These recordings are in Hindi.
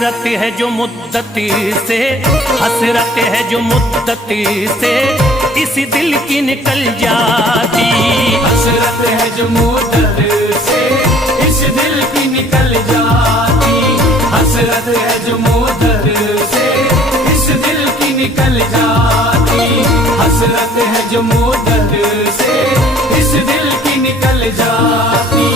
हसरत है जो मुद्दती से, हसरत है जो मुद्दती से इस दिल की निकल जाती। हसरत है जो मुद्दत से इस दिल की निकल जाती। हसरत है जो मुद्दत से इस दिल की निकल जाती। हसरत है जो मुद्दत से इस दिल की निकल जाती।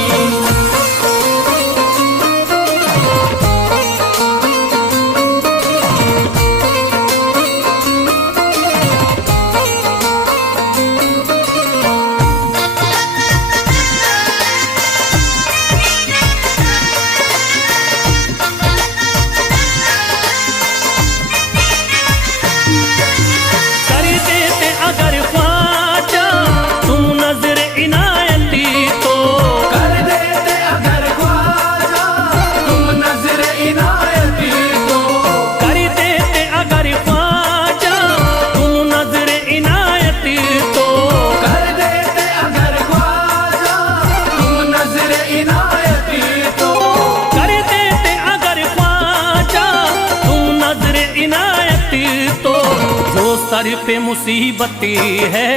सर पे मुसीबती है,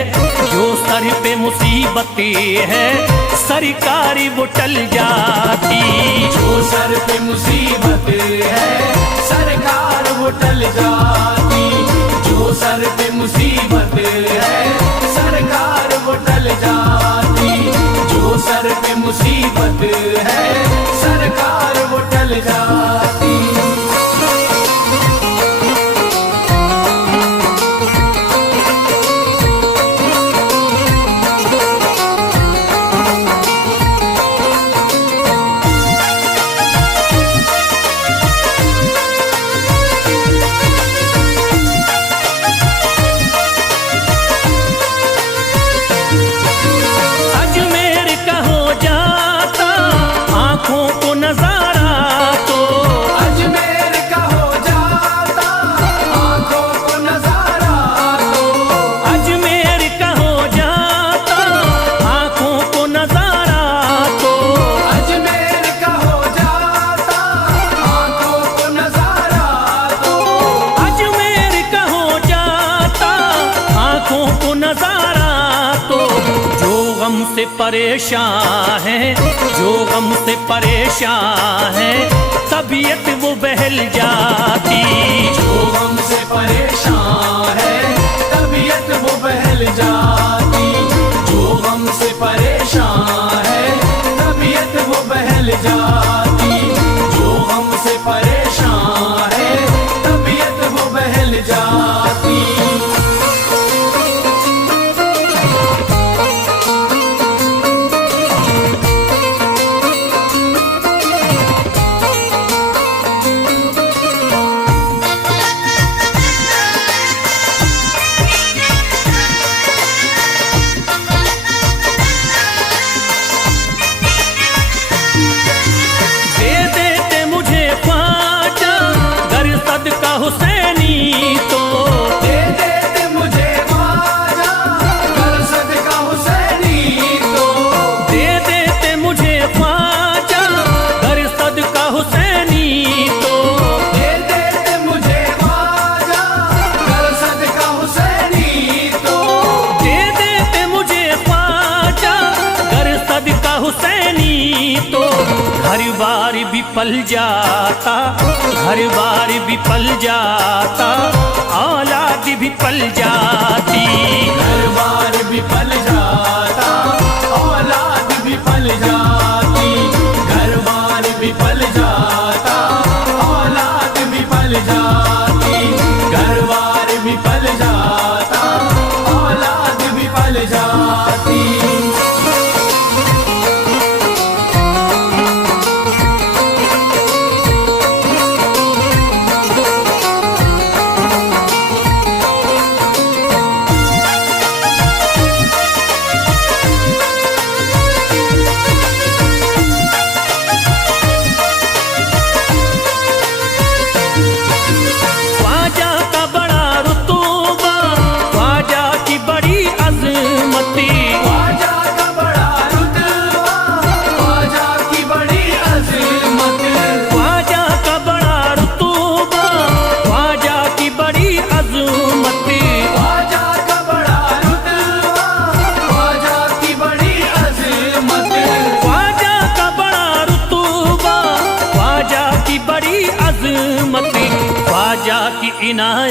जो सर पे मुसीबती है सरकारी वो टल जाती। जो सर पे मुसीबत है सरकार वो टल जाती। जो सर पे मुसीबत है सरकार वो टल जाती। जो सर पे मुसीबत है सरकार वो टल जाती। से परेशान है, जो गम से परेशान है तबीयत वो बहल जाती। जो गम से परेशान है तबीयत वो बहल जाती। जो गम से परेशान है तबीयत वो बहल जाती। जो गम से परेशान है तबीयत वो बहल जाती। हुसैनी तो दे देते मुझे ख्वाजा कर सदका हुसैनी तो। दे देते मुझे ख्वाजा कर सदका हुसैनी तो। दे देते मुझे ख्वाजा कर सदका हुसैनी तो। दे देते मुझे ख्वाजा कर सदका हुसैनी तो। घर बार भी पल जाता, घर बार भी पल जाता, औलाद भी पल जाती। घर बार भी पल जाता औलाद भी पल जाती। घर बार भी पल जाता औलाद भी पल जाती। घर बार भी पल जाता औलाद भी पल जाती।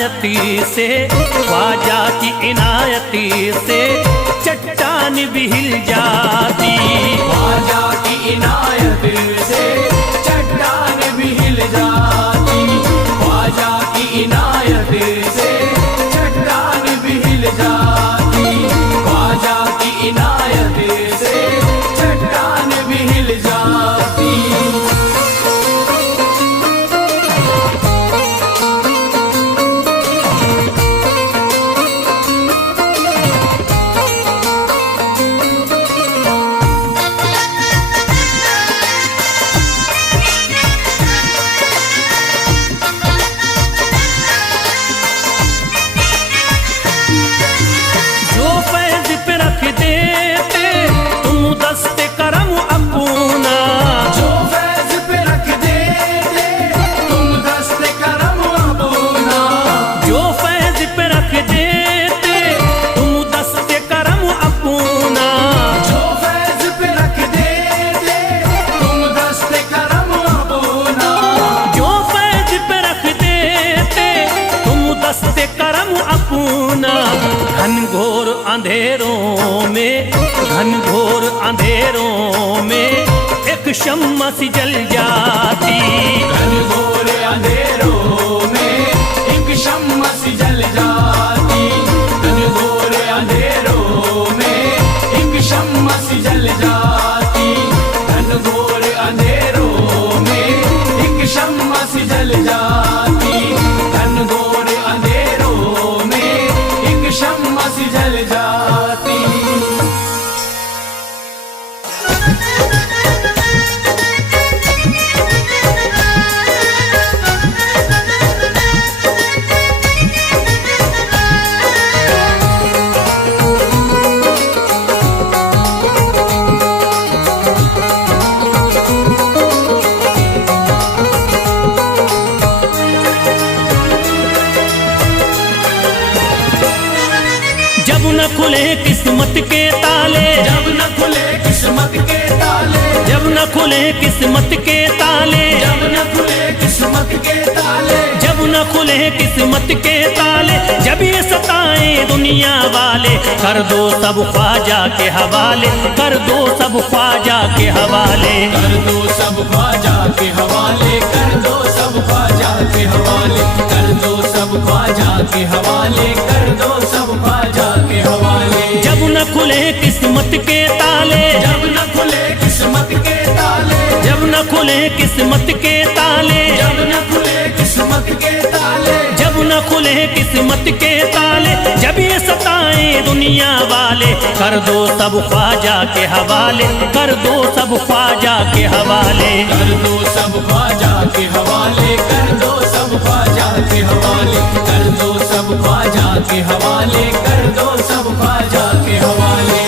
इनायती से, ख्वाजा की इनायती से चट्टान भी हिल जाती। ख्वाजा की इनायत से चट्टान भी हिल जाती। ख्वाजा की इनायत से चट्टान भी हिल जाती। ख्वाजा की इनायत से चट्टान भी हिल जाती। जो फैज पे रख देते तुम दस्ते करम अपना, जो फैज पे रख देते तुम दस्ते करम अपना। जो फैज पे रख देते तुम दस्ते करम अपना। जो फैज पे रख देते तुम दस्ते करम अपना। जो फैज पे रख देते तुम दस्ते करम अपना। घनघोर अंधेरों में, घनघोर अंधेरों में एक शम्मा सी जल जाती। घनघोर अंधेरों में एक शम्मा सी जल जाती। घनघोर अंधेरों में एक शम्मा सी जल जाती। घनघोर अंधेरों में एक शम्मा सी जल जाती। घनघोर अंधेरों में एक शम्मा सी जल जाती। जब न खुले किस्मत के ताले, जब न खुले किस्मत के ताले। जब न खुले किस्मत के ताले, जब न खुले किस्मत के ताले। जब न खुले किस्मत के ताले, जब ये सताए दुनिया वाले, कर दो सब ख्वाजा के हवाले, कर दो सब ख्वाजा के हवाले। कर दो सब ख्वाजा के हवाले। कर दो सब ख्वाजा के हवाले। कर दो सब ख्वाजा के हवाले। कर दो सब ख्वाजा के हवाले। जब न खुले किस्मत के ताले, जब न खुले किस्मत के ताले। जब न खुले किस्मत के ताले, जब न खुले किस्मत के ताले। जब न खुले किस्मत के ताले, जब ये सताए दुनिया वाले, कर दो सब ख्वाजा के हवाले, कर दो सब ख्वाजा के हवाले। कर दो सब ख्वाजा के हवाले। कर दो सब ख्वाजा के हवाले। कर दो सब ख्वाजा के हवाले। कर दो सब ख्वाजा के हवाले।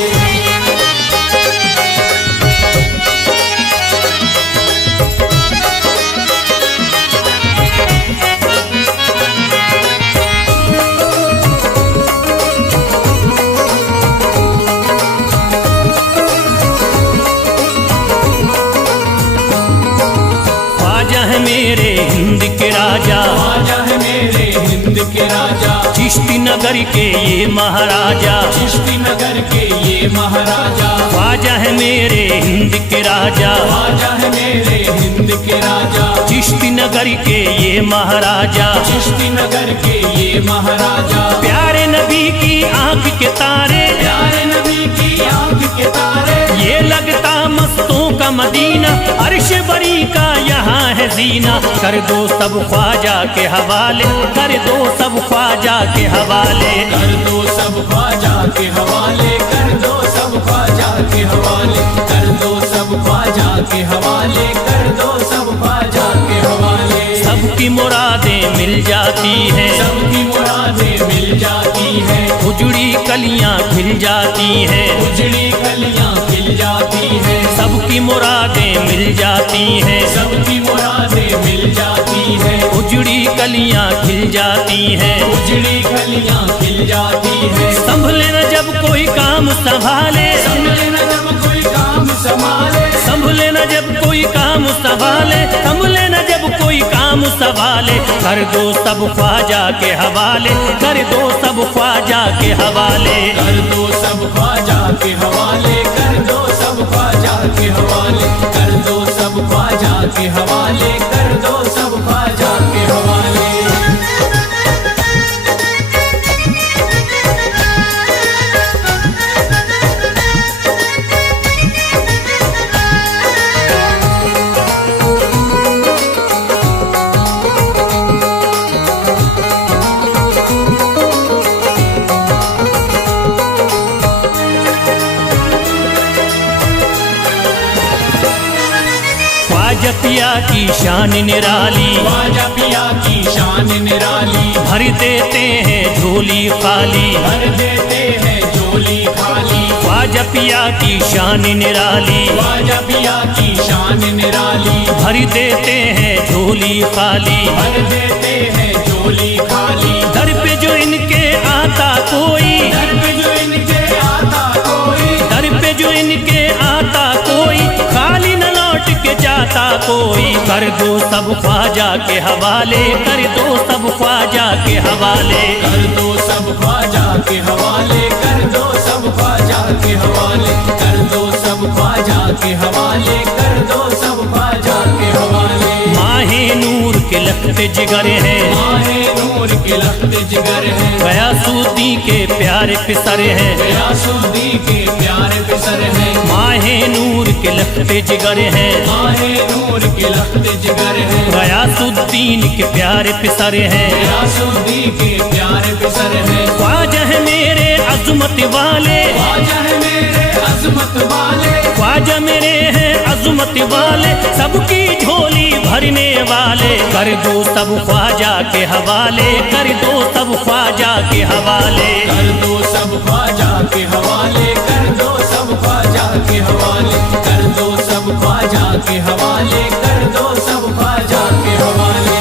ख्वाजा है मेरे हिंद के राजा, ख्वाजा है मेरे हिंद के राजा। चिश्ती नगर के ये महाराजा, चिश्ती नगर के ये महाराजा। ख्वाजा है मेरे हिंद के राजा, ख्वाजा है मेरे हिंद के राजा। चिश्ती नगर के ये महाराजा। चिश्ती नगर के ये महाराजा। प्यारे नबी की आंख के तारे, प्यारे नबी की आंख के तारे। ये लगता मस्तों का मदीना, अर्श बरी का यहाँ है जीना। कर दो सब ख्वाजा के हवाले, कर दो सब ख्वाजा के हवाले। कर दो सब ख्वाजा के हवाले। कर दो सब ख्वाजा के हवाले। कर दो सब ख्वाजा के हवाले। कर दो सब ख्वाजा के हवाले। सबकी मुरादें मिल जाती हैं, सबकी मुरादें मिल जाती हैं। उजड़ी कलियां खिल जाती हैं, उजड़ी कलियां खिल जाती हैं। सबकी मुरादें मिल जाती हैं, सबकी मुरादें मिल जाती हैं। उजड़ी कलियां खिल जाती हैं। उजड़ी कलियां खिल जाती हैं। संभले न जब कोई काम संभाले, संभले न जब कोई काम संभाले, संभले न जब कोई काम संभाले, संभले न जब कोई काम संभाले, कर दो सब ख्वाजा के हवाले, कर दो सब ख्वाजा के हवाले। कर दो सब ख्वाजा के हवाले, कर दो सब ख्वाजा के हवाले, कर दो सब ख्वाजा के हवाले, कर दो सब ख्वाजा के हवाले। ख्वाजा पिया की शान निराली, ख्वाजा पिया की शान निराली, भर देते हैं झोली खाली, भर देते हैं झोली खाली। ख्वाजा पिया की शान निराली, ख्वाजा पिया की शान निराली, भर देते हैं झोली खाली, भर देते हैं झोली खाली। दर पे जो इनके आता कोई, दर पे जो इनके आता कोई, दर पे जो इनके आता कोई, खाली न लौट के जाता कोई। कर दो सब ख्वाजा के हवाले, कर दो सब ख्वाजा के हवाले। कर दो सब ख्वाजा के हवाले, कर दो सब ख्वाजा के हवाले, कर दो सब ख्वाजा के हवाले, कर दो सब ख्वाजा के हवाले। माहे नूर के लखते जिगर हैं, माहे नूर के लखते जिगर हैं, गयासुद्दीन के प्यारे पिसर हैं, गयासुद्दीन के प्यारे पिसर हैं। माहे नूर के लखते जिगर हैं, माहे नूर के लखते जिगर हैं, गयासुद्दीन के प्यारे पिसर हैं, गयासुद्दीन के प्यारे पिसर हैं। ख्वाजा है मेरे अज़मत वाले, ख्वाजा है मेरे अज़मत वाले, ख्वाजा मेरे हैं अज़मत वाले, सबकी झोली भरने वाले। कर दो सब ख्वाजा के हवाले, कर दो सब ख्वाजा के हवाले। कर दो सब ख्वाजा के हवाले, कर दो सब ख्वाजा के हवाले, कर दो सब ख्वाजा के हवाले, कर दो सब ख्वाजा के हवाले।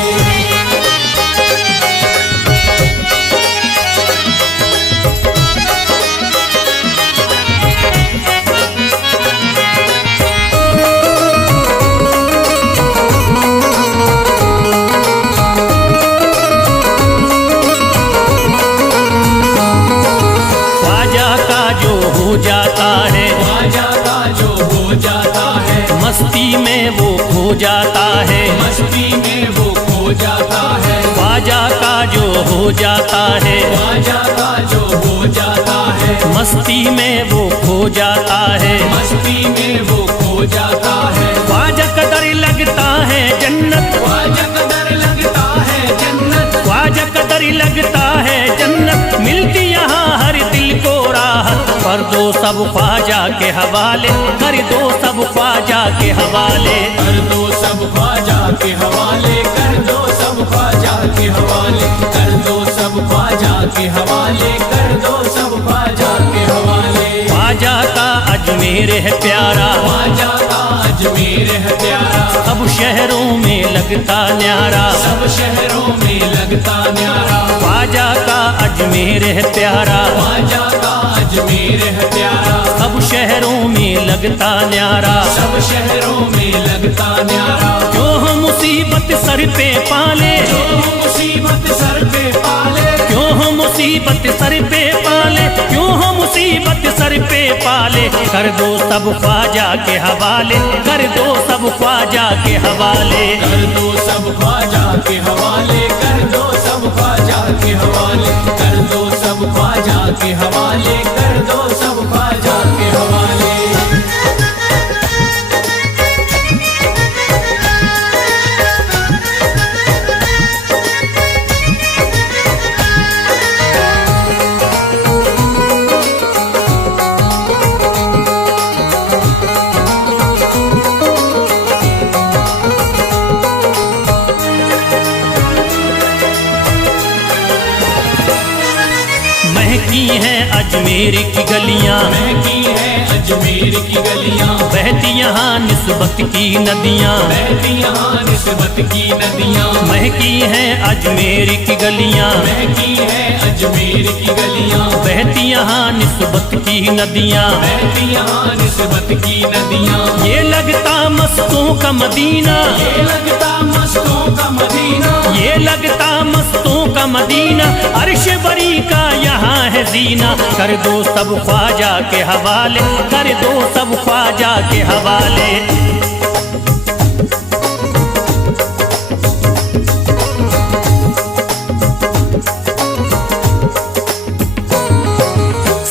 हो जाता है, ख्वाजा का जो हो जाता है, मस्ती में वो खो जाता है, मस्ती में वो खो जाता है। ख्वाजा का जो हो जाता है, ख्वाजा का जो हो जाता है, मस्ती में वो खो जाता है, मस्ती में वो खो जाता है। ख्वाजा कदर लगता है जन्नत, ख्वाजा कदर लगता है जन्नत, ख्वाजा कदर लगता है जन्नत, मिलती यहाँ हर दिल को राहत। कर दो सब ख्वाजा के हवाले, कर दो सब ख्वाजा के हवाले। कर दो सब ख्वाजा के हवाले, कर दो सब ख्वाजा के हवाले, कर दो सब ख्वाजा के हवाले, कर दो सब ख्वाजा के हवाले। ख्वाजा का अजमेर है प्यारा, ख्वाजा का अजमेर है प्यारा, सब शहरों में लगता न्यारा, सब शहरों में लगता न्यारा। ख्वाजा का अजमेर है प्यारा, ख्वाजा का अजमेर है प्यारा, सब शहरों में लगता न्यारा, सब शहरों में लगता न्यारा। जो हम मुसीबत सर पे पाले, जो मुसीबत सर पे पाले, क्यों हम मुसीबत सर पे पाले, क्यों हम मुसीबत सर पे पाले। कर दो सब ख्वाजा के हवाले, कर दो सब ख्वाजा के हवाले। कर दो सब ख्वाजा के हवाले, कर दो सब ख्वाजा के हवाले, कर दो सब ख्वाजा के हवाले, कर दो सब ख्वाजा के हवाले। महकी हैं अजमेर की गलियां, महकी है अजमेर की गलियां, बहती यहाँ निस्बत की नदियाँ, बहती यहाँ निस्बत की नदियां, महकी हैं अजमेर की गलियाँ, महकी है अजमेर की गलियां, बहती यहाँ निस्बत की नदियाँ। बहती यहाँ निस्बत की नदियां। ये लगता मस्तों का मदीना, ये लगता मस्तों का मदीना, ये लगता मस्तों का मदीना, अर्श बरी का यहाँ है जीना। कर दो सब ख्वाजा के हवाले, कर दो सब ख्वाजा के हवाले।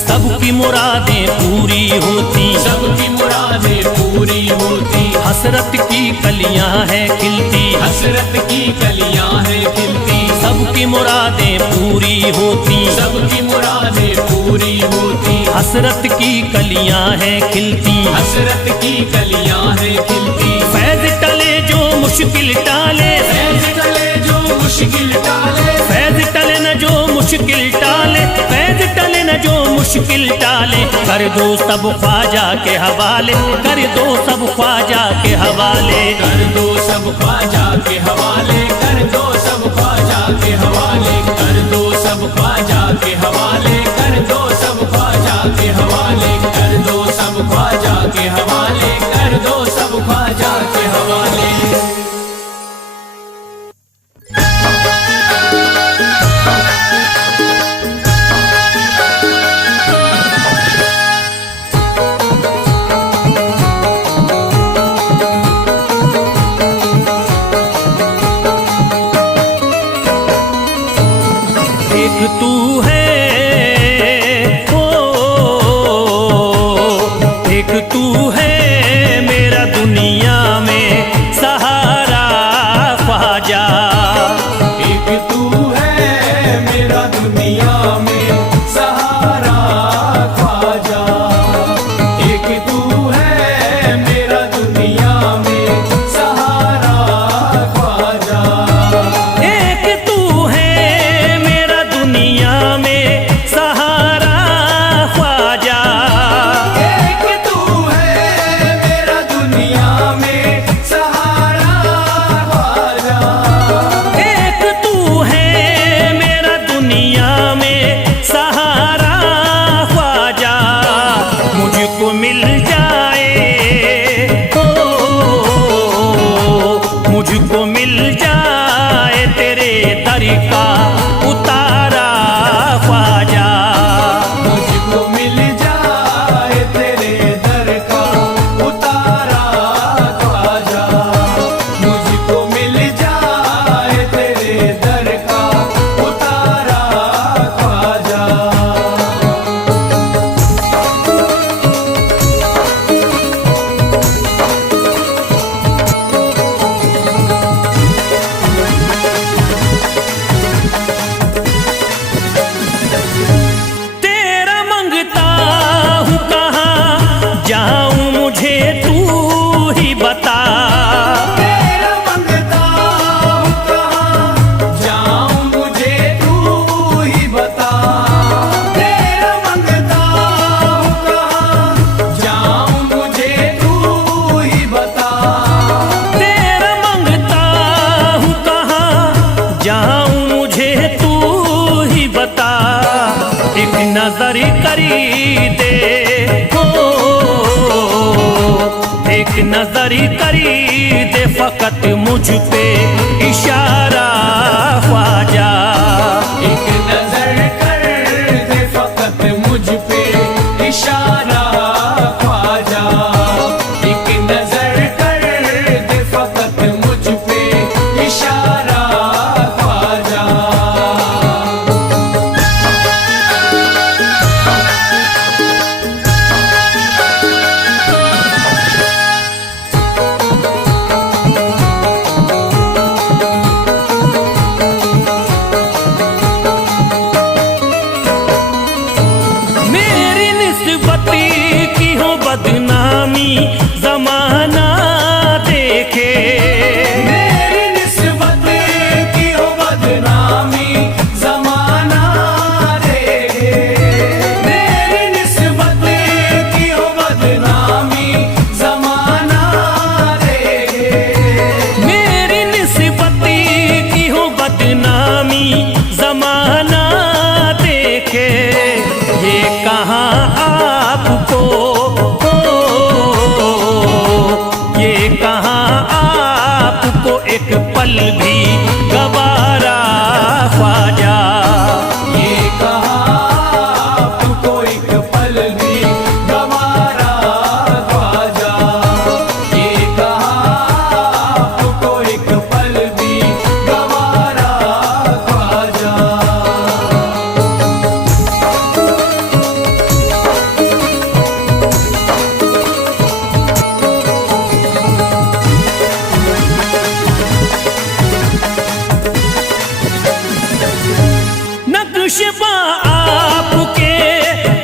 सबकी मुरादें पूरी होती, सबकी मुरादें पूरी होती, हसरत की कलियां हैं खिलती, हसरत की कलियां हैं खिलती, सबकी मुरादें पूरी होती, सबकी मुरादें पूरी होती, हसरत की कलियां हैं खिलती, हसरत की कलियां हैं खिलती। फैज टले जो मुश्किल टाले, फैज टले जो मुश्किल टाले, फैज टले न जो मुश्किल टाले, फैज टले न जो मुश्किल टाले। कर दो सब ख्वाजा के हवाले, कर दो सब ख्वाजा के हवाले। कर दो सब ख्वाजा के हवाले, कर दो सब ख्वाजा के हवाले, कर दो सब ख्वाजा के हवाले, कर दो सब ख्वाजा के हवाले, कर दो सब ख्वाजा के हवाले, कर दो सब ख्वाजा के हवाले। एक तू है ओ, एक तू है मेरा दुनिया में सहारा ख्वाजा। एक तू है मेरा दुनिया में सहारा ख्वाजा, एक तू है मेरा दुनिया में सहारा ख्वाजा, एक तू है मेरा दुनिया में सहारा ख्वाजा। एक तू है मेरा दुनिया में सहारा ख्वाजा, एक तू है मेरा दुनिया में सहारा ख्वाजा। मुझको मिल जाए ओ, मुझको मिल जाए तेरे दर का उतारा ख्वाजा। मुझको मिल जाए तेरे दर का उतारा ख्वाजा, मुझको मिल जाए तेरे दर का उतारा ख्वाजा। तेरा मंगता हूँ कहाँ जाऊँ मुझे तू ही बता। तेरा मंगता हूँ कहाँ जाऊँ मुझे तू ही बता, तेरा मंगता हूँ कहाँ जाऊँ मुझे तू ही बता, तेरा मंगता हूँ कहाँ जाऊँ मुझे तू ही बता। एक नजर करी दे हो, एक नजर करी दे फकत मुझ पे इशारा ख्वाजा। एक नजर कर दे फकत मुझ पे इशारा ख्वाजा, एक नजर कर दे फकत मुझ पे इशारा ख्वाजा। मेरी निस्बत की हो बदनामी जमाना देखे। मेरी निस्बत की हो बदनामी जमाना देखे, मेरी निस्बत की हो बदनामी ये कहाँ आपको, ये कहाँ आपको एक पल भी गवारा ख्वाजा। ये कहाँ आपको एक पल भी गवारा ख्वाजा। ये कहाँ आपको एक पल भी गवारा ख्वाजा। नक्शबा आपके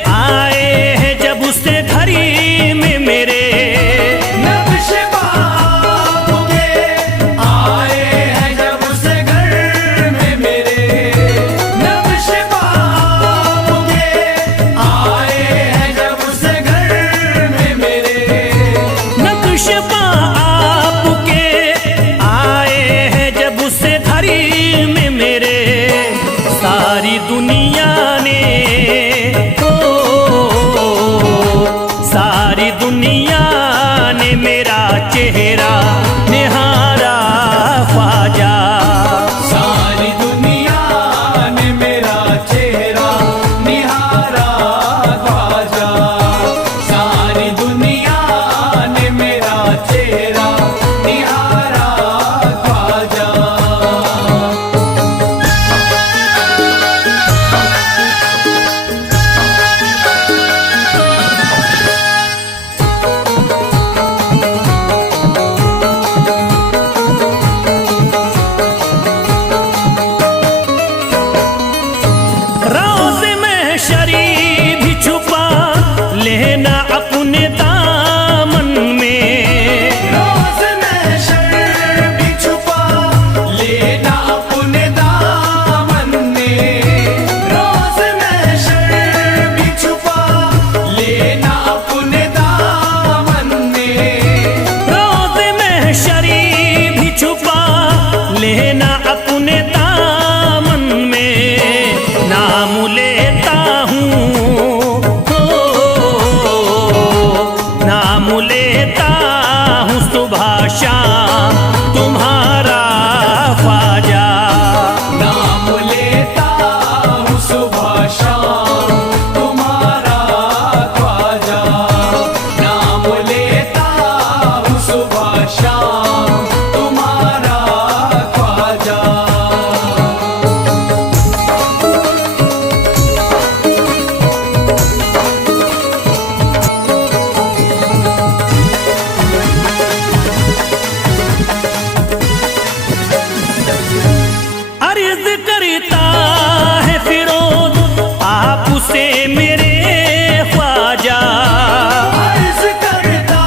आए हैं जब से घड़ी में मेरे, नक्शबा आपके आए हैं जब से घर में मेरे। नक्शबा आपके आए हैं जब से घर में मेरे। नक्शबा आपके आए हैं जब से घड़ी में मेरे। सारी दुनिया ने, सारी दुनिया ने मेरा चेहरा निहारा ख्वाजा। सारी दुनिया ने मेरा चेहरा निहारा ख्वाजा। सारी दुनिया ने मेरा चेहरा निहारा ख्वाजा। रोज़ में शरीर भी छुपा लेना अपने दामन में। रोज़ में शर्म भी छुपा लेना अपने दामन में। रोज़ में शर्म भी छुपा लेना अपने दामन में। रोज़ में शरीर भी छुपा लेना अपने दामन में। नाम लेता हूँ, नाम लेता हूँ सुबह शाम तुम्हारा ख्वाजा। नाम लेता हूँ सुबह शाम तुम्हारा ख्वाजा। नाम लेता हूँ सुबह शाम तुम्हारा ख्वाजा। अर्ज़ करता है फिरोज आपसे मेरे ख्वाजा। अर्ज़ करता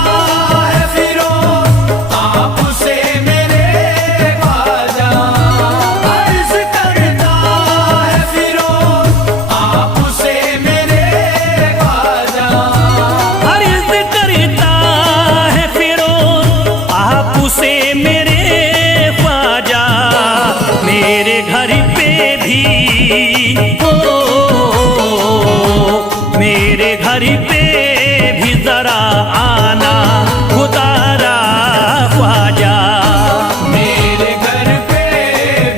है फिरोज आपसे मेरे ख्वाजा। अर्ज़ करता है फिरोज आपसे मेरे ख्वाजा। अर्ज़ करता है फिरोज आपसे मेरे ख्वाजा। मेरे घर पे भी, मेरे घर पे भी जरा आना खुदारा ख्वाजा। मेरे घर पे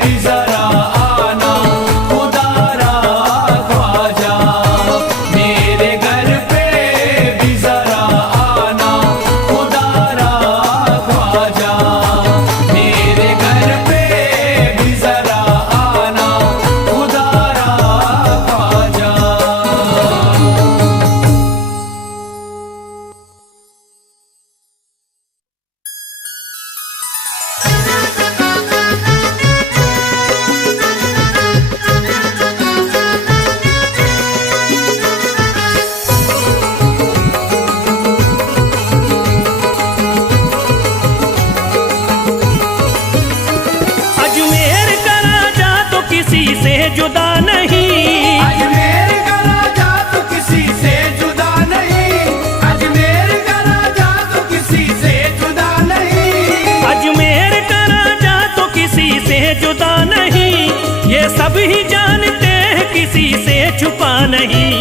भी जरा आना खुदारा ख्वाजा। मेरे घर पे भी जरा आना खुदारा ख्वाजा। मेरे घर पे भी जरा आना खुदारा ख्वाजा। अजमेर का राजा तो किसी से जुदा नहीं। अजमेर का राजा तो किसी से जुदा नहीं। अजमेर का राजा तो किसी से जुदा नहीं। अजमेर का राजा तो किसी से जुदा नहीं। ये सब ही जानते हैं किसी से छुपा नहीं।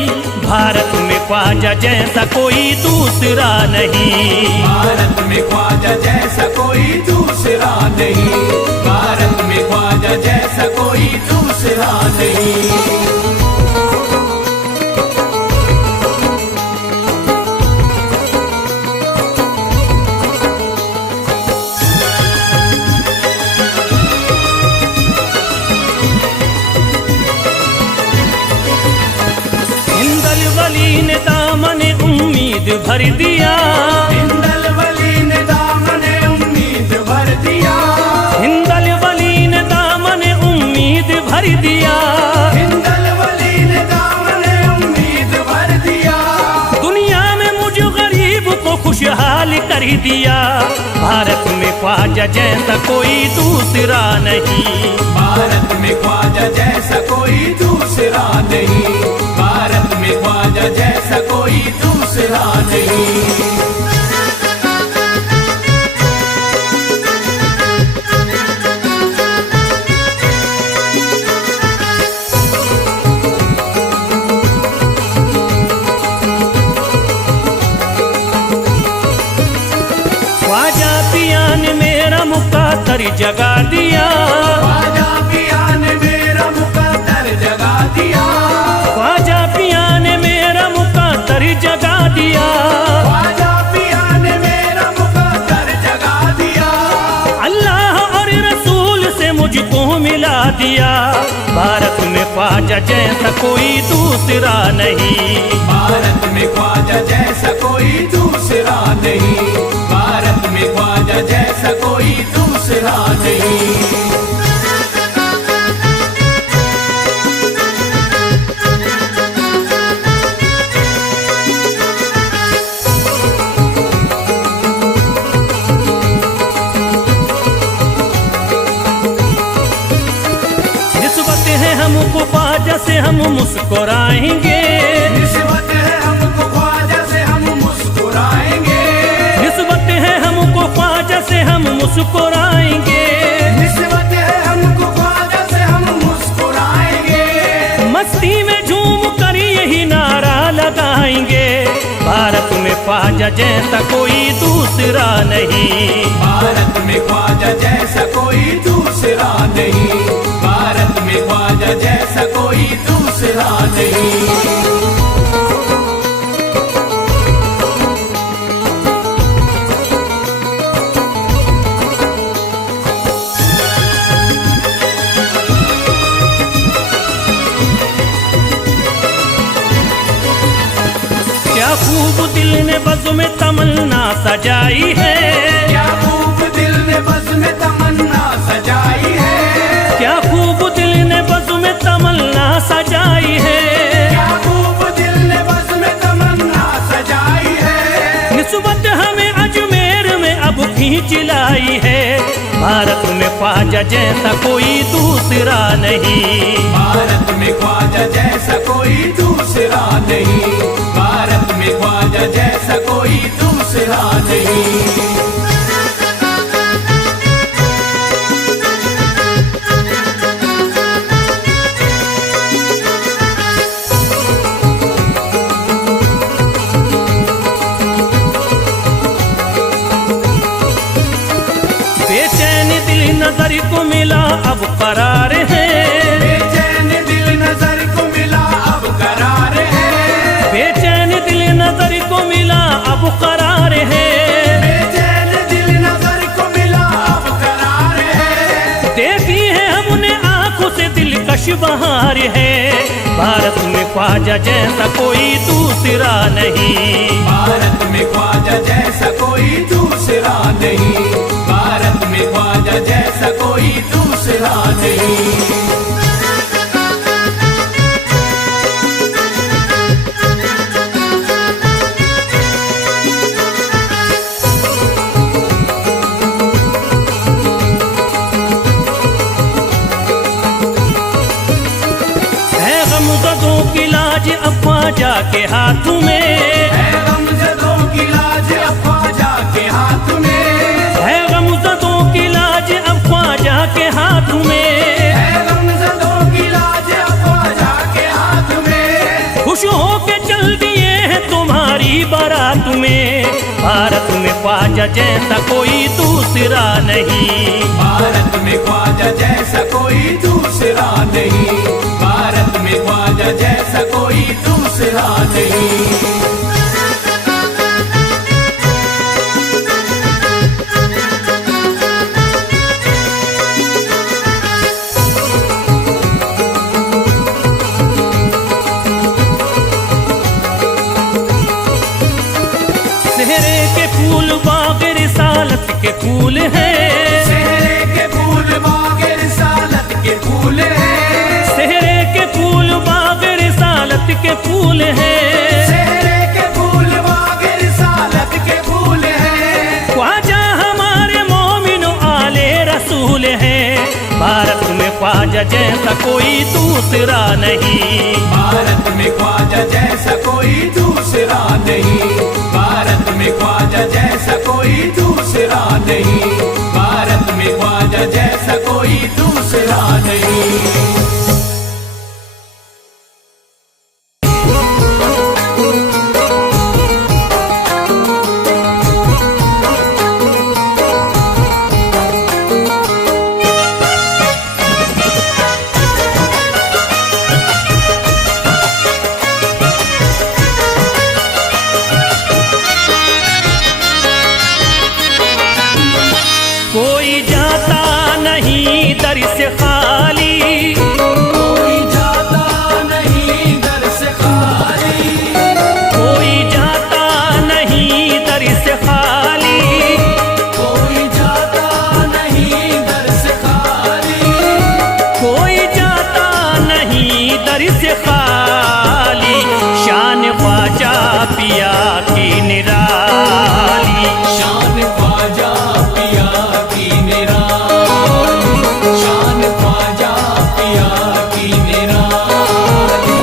भारत में ख्वाजा जैसा कोई दूसरा नहीं। भारत में ख्वाजा जैसा कोई दूसरा नहीं। भारत में ख्वाजा जैसा कोई दूसरा नहीं। वली ने दामने उम्मीद भर दिया। हिंदल वली ने दामने उम्मीद भर दिया। हिंदल वली ने दामने उम्मीद भर दिया। हिंदल वली ने दामने उम्मीद भर दिया। दुनिया में मुझ गरीब को खुशहाल कर दिया। भारत में ख्वाजा जैसा कोई दूसरा नहीं। भारत में ख्वाजा जैसा कोई दूसरा नहीं। भारत में ख्वाजा जैसा कोई दूसरा नहीं। ख्वाजा पिया ने मेरा मुक़द्दर जगा दिया। ख्वाजा पिया ने मेरा मुक़द्दर जगा दिया। ख्वाजा पिया ने मेरा मुक़द्दर जगा दिया। ख्वाजा पिया ने मेरा मुक़द्दर जगा दिया। अल्लाह और रसूल से मुझको मिला दिया। भारत में ख्वाजा जैसा कोई दूसरा नहीं। भारत में ख्वाजा जैसा कोई दूसरा नहीं। भारत में ख्वाजा जैसा कोई दूसरा नहीं। निस्बत है हमको ख्वाजा से हम मुस्कुराएंगे। निस्बत है हमको ख्वाजा से हम मुस्कुराएंगे। निस्बत है हमको ख्वाजा से हम मुस्कुराएंगे। निस्बत है हमको ख्वाजा से हम मुस्कुराएंगे। मस्ती में झूम कर यही नारा लगाएंगे। भारत में ख्वाजा जैसा कोई दूसरा नहीं। भारत में ख्वाजा जैसा कोई दूसरा नहीं। भारत में ख्वाजा जैसा कोई दूसरा नहीं। क्या खूब दिल ने बज़्म में तमन्ना सजाई है। क्या खूब दिल ने बज़्म में तमन्ना सजाई है। क्या खूब दिल ने बज़्म में तमन्ना सजाई है। क्या खूब दिल ने बज़्म में तमन्ना सजाई है। निस्बत हमें अजमेर में अब खींच लाई है। भारत में ख्वाजा जैसा कोई दूसरा नहीं। भारत में ख्वाजा जैसा कोई दूसरा नहीं। भारत में ख्वाजा जैसा कोई दूसरा नहीं। बेचैन दिल नजर को मिला अब करार है। बेचैन दिल नजर को मिला अब करार है। बेचैन दिल नजर को मिला अब करार है। बेचैन दिल नजर को मिला अब करार है। देखी है हमने आंखों से दिलकश बहार है। भारत में ख्वाजा जैसा कोई दूसरा नहीं। भारत में ख्वाजा जैसा कोई दूसरा नहीं। भारत में ख्वाजा जैसा कोई दूसरा नहीं। है गमज़दों की लाज अब ख्वाजा के हाथ में। है गमज़दों की लाज अब ख्वाजा के हाथ में। है गमज़दों की लाज अब ख्वाजा के हाथ में। है गमज़दों की लाज अब ख्वाजा के हाथ में। खुश हो के चल दिए हैं तुम्हारी बारात में। भारत में ख्वाजा जैसा कोई दूसरा नहीं, भारत में ख्वाजा जैसा कोई दूसरा नहीं, भारत में ख्वाजा जैसा कोई दूसरा नहीं। सेहरे के फूल बाग रिसालत के फूल हैं, सेहरे के फूल बाग रिसालत के फूल हैं, सेहरे के फूल बाग रिसालत के फूल हैं, सेहरे के फूल बाग रिसालत के फूल हैं। ख्वाजा हमारे मोमिनो आले रसूल हैं। भारत में ख्वाजा जैसा कोई दूसरा नहीं, भारत में ख्वाजा जैसा कोई दूसरा नहीं, भारत में ख्वाजा जैसा कोई दूसरा नहीं, भारत में ख्वाजा जैसा कोई दूसरा नहीं। कोई जाता नहीं दर से खाली, कोई जाता नहीं दर से खाली, कोई जाता नहीं दर से खाली, कोई जाता नहीं दर से खाली, कोई जाता नहीं दर से खाली। शान ख्वाजा पिया की निराली, शान ख्वाजा पिया की निराली, शान ख्वाजा पिया की निराली।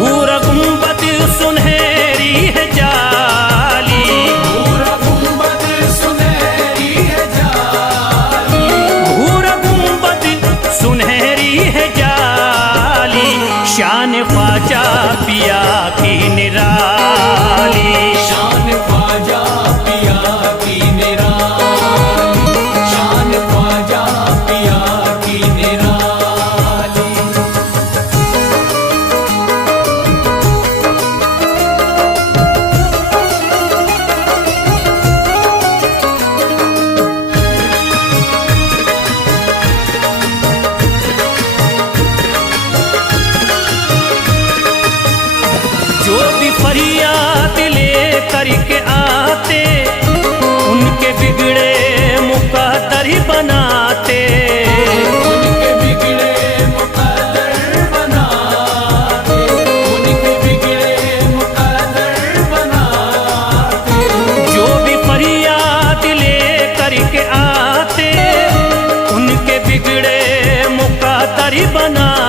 पूरा गुंबद सुनहरी है जाली, पूरा गुंबद सुनहरी है जाली, पूरा गुंबद सुनहरी है जाली। शान ख्वाजा पिया की निराली, शान ख्वाजा पिया की निराली, शान ख्वाजा पिया की निराली। जो भी फरियाद ले करके आते, उनके बिगड़े मुकद्दर ही बनाते, उनके बिगड़े मुकद्दर बनाते, उनके बिगड़े मुकद्दर बनाते। जो भी फरियाद ले करके आते, उनके बिगड़े मुकद्दर ही बनाते।